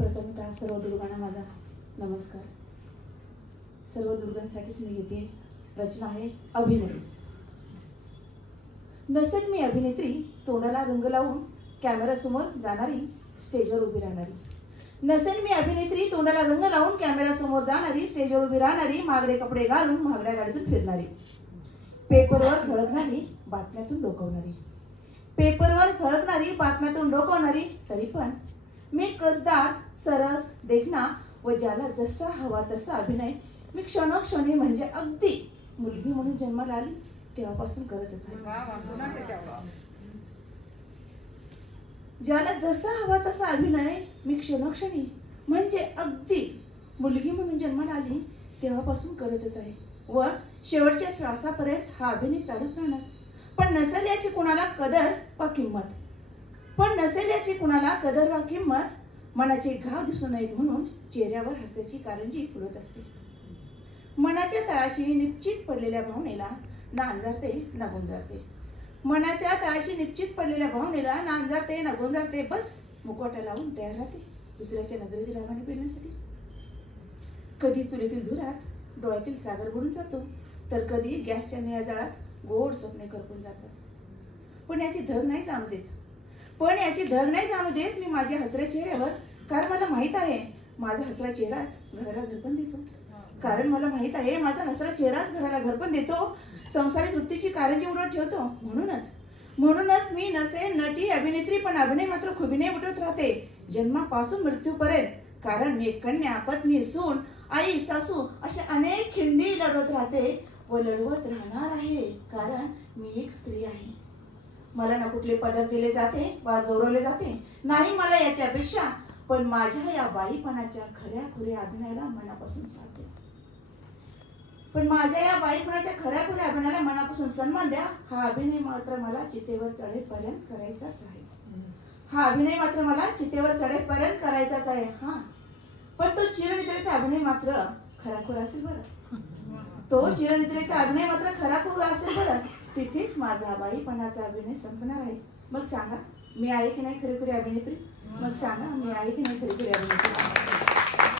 प्रथमतः सर्व दुर्गांना माझा नमस्कार. सर्व दुर्गांसाठीच मी घेते. रचना आहे अभिनय. नसेल मी अभिनेत्री, तोंडाला रंग लावून कॅमेरा समोर जाणारी, स्टेजवर उभी राहणारी. नसेल मी अभिनेत्री, तोंडाला रंग लावून कॅमेरा समोर जाणारी, स्टेजवर उभी राहणारी, महागडे कपडे घालून महागड्या गाडीतून फिरणारी, पेपरवर झळकणारी, बातम्यातून डोकवणारी, पेपरवर झळकणारी, बातम्यातून डोकवणारी. तरी पण मी कसदार, सरस, देखणा व ज्याला जसा हवा तसा अभिनय मी क्षणोक्षणी म्हणजे अगदी मुलगी म्हणून जन्माला आली तेव्हापासून करतच आहे. ज्याला जसा हवा तसा अभिनय मी क्षणोक्षणी म्हणजे अगदी मुलगी म्हणून जन्माला आली तेव्हापासून करतच आहे व शेवटच्या श्वासापर्यंत हा अभिनय चालूच राहणार. पण नसेल याची कुणाला कदर वा किंमत, पण नसेल याची कुणाला कदर वा किंमत. मनाचे घाव दिसू नयेत म्हणून चेहऱ्यावर हास्याची कारंजी फुलत असते. मनाच्या तळाशी निश्चित पडलेल्या भावनेला ना अंजारते ना गुंजारते. मनाच्या तळाशी निश्चित पडलेल्या भावनेला ना अंजारते ना गुंजारते. बस मुखवटा लावून तयार राहते दुसऱ्याच्या नजरेतील रागाने पेलण्यासाठी. कधी चुलीतील धुरात डोळ्यातील सागर बुडून जातो, तर कधी गॅसच्या निळ्या जाळात गोड स्वप्ने करपून जातात. पण याची धग नाही जाणू देत, मी माझ्या हसऱ्या चेहऱ्यावर. कारण मला माहित आहे माझा हसरा चेहराच घराला घरपण देतो. घराला घरपण देतो. संसारी तृप्तीची कारंजी उडवत ठेवतो. म्हणूनच मी नसेल नटी अभिनेत्री, पण अभिनय मात्र खुबीने उठवत राहते जन्मापासून मृत्यूपर्यंत. कारण मी कन्या, पत्नी, सून, आई, सासू अशा अनेक खिंडी लढवत राहते व लढवत राहणार आहे. कारण मी एक स्त्री आहे. मला ना कुठले पदक दिले जाते वा गौरवले जाते नाही मला याच्यापेक्षा. पण माझ्या या बाईपणाच्या खऱ्याखुऱ्या अभिनयाला मनापासून साथ द्या. मनापासून सन्मान द्या. हा अभिनय मात्र मला चितेवर चढेपर्यंत करायचाच आहे. हा पण तो चिरनिद्रेचा अभिनय मात्र खराखुरा असेल बरं. तिथेच माझा बाईपणाचा अभिनय संपणार आहे. मग सांगा मी आहे की नाही खरीखुरी अभिनेत्री.